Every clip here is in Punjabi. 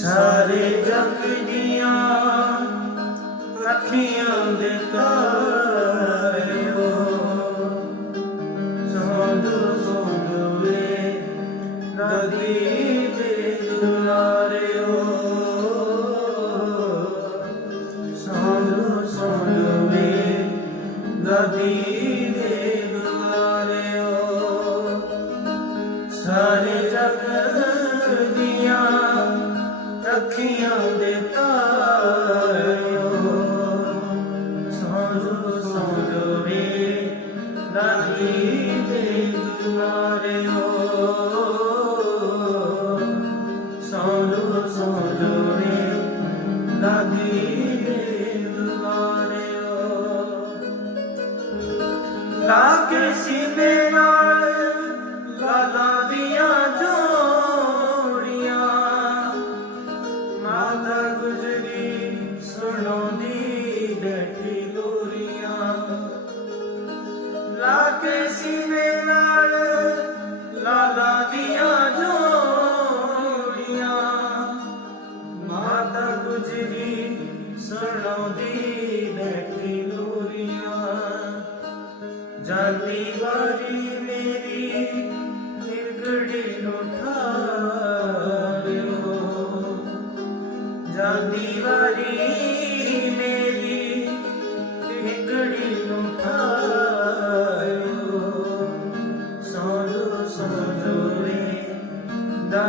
ਸਾਰੇ ਜਗ ਦੀਆਂ ਅੱਖੀਆਂ ਦੇ ਤਾਰਿਓ ਸੌਂਦੋ ਸੌਂਦੋ ਵੇ ਨਦੀ ਦੇ ਦੁਲਾਰਿਓ ਸੌਂਦੋ ਸੌਂਦੋ ਵੇ ਨਦੀ ਅੱਖੀਆਂ ਦੇ ਤਾਰਿਓ। ਸੌਂਜੋ ਸੌਂਜੋ ਵੇ ਨਦੀ ਦੇ ਦੁਲਾਰਿਓ ਸੌਂਜੋ ਸੌਂਜੋ ਵੇ ਨਦੀ ਦੇ ਦੁਲਾਰਿਓ ਲਾ ਕੇ ਸੀਨੇ ਲਾ ਕੇ ਸੀਨੇ ਨਾਲ ਲਾਲਾ ਦੀਆਂ ਜੋੜੀਆਂ। ਮਾਤਾ ਗੁਜਰੀ ਸੁਣਾਉਂਦੀ ਬੈਠੀ ਲੋਰੀਆਂ ਜਾਂਦੀ ਵਾਰੀ ਮੇਰੀ ਨਿਰਗੜੀ ਨੂੰ ਠਾਰਿਓ। ਜਾਂਦੀ ਵਾਰੀ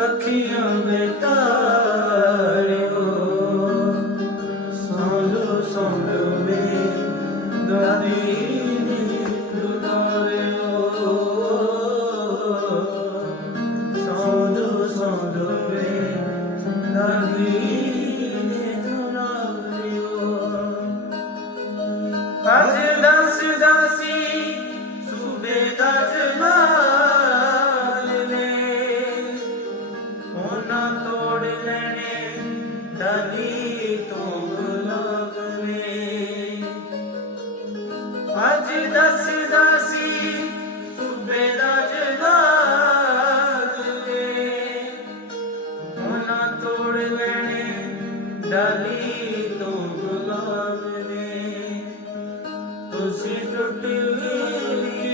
ਅੱਖੀਆਂ ਬੇਟਾਰਿਓ ਸੌਜੋ ਸੌਜੋ ਵੇ ਦਾਦੀ ਦੇ ਦੁਆਰਿਓ ਸੌਜੋ ਸੌਜੋ ਵੇ ਦਾਦੀ ਦੇ ਦੁਆਰਿਓ ਅੱਜ ਦਸ ਦਸੀ ਸੂਬੇ ਦਾ ਜਲਾਲ ਅੱਜ ਦਸ ਦਸੀ ਸੂਬੇ ਦਾ ਜਲਾਲ ਨੇ ਉਹਨਾਂ ਤੋੜ ਲੈਣੇ, ਡਾਲੀ ਤੋਂ ਗੁਲਾਬ ਨੇ। ਤੁਸੀਂ ਟੁੱਟ ਗਈ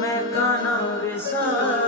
ਮੈਂ ਕਾਨਾ ਵਿਸਾਰਿਓ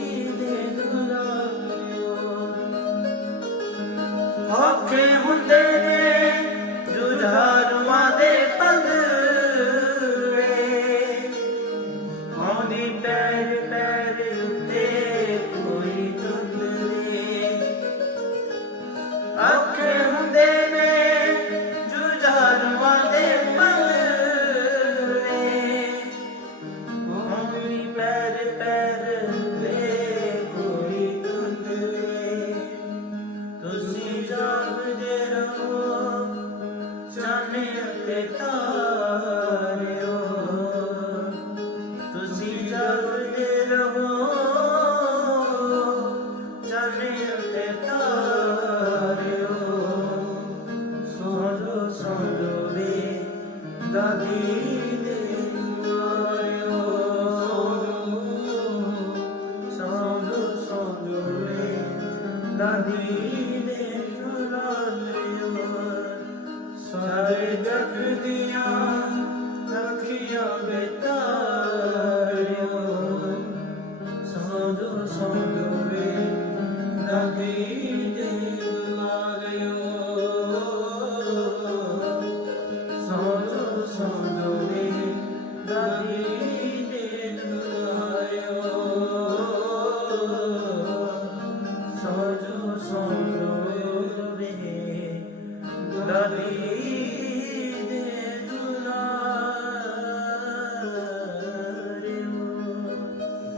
ਜਗ ਦੀਆਂ Dadi de dulaa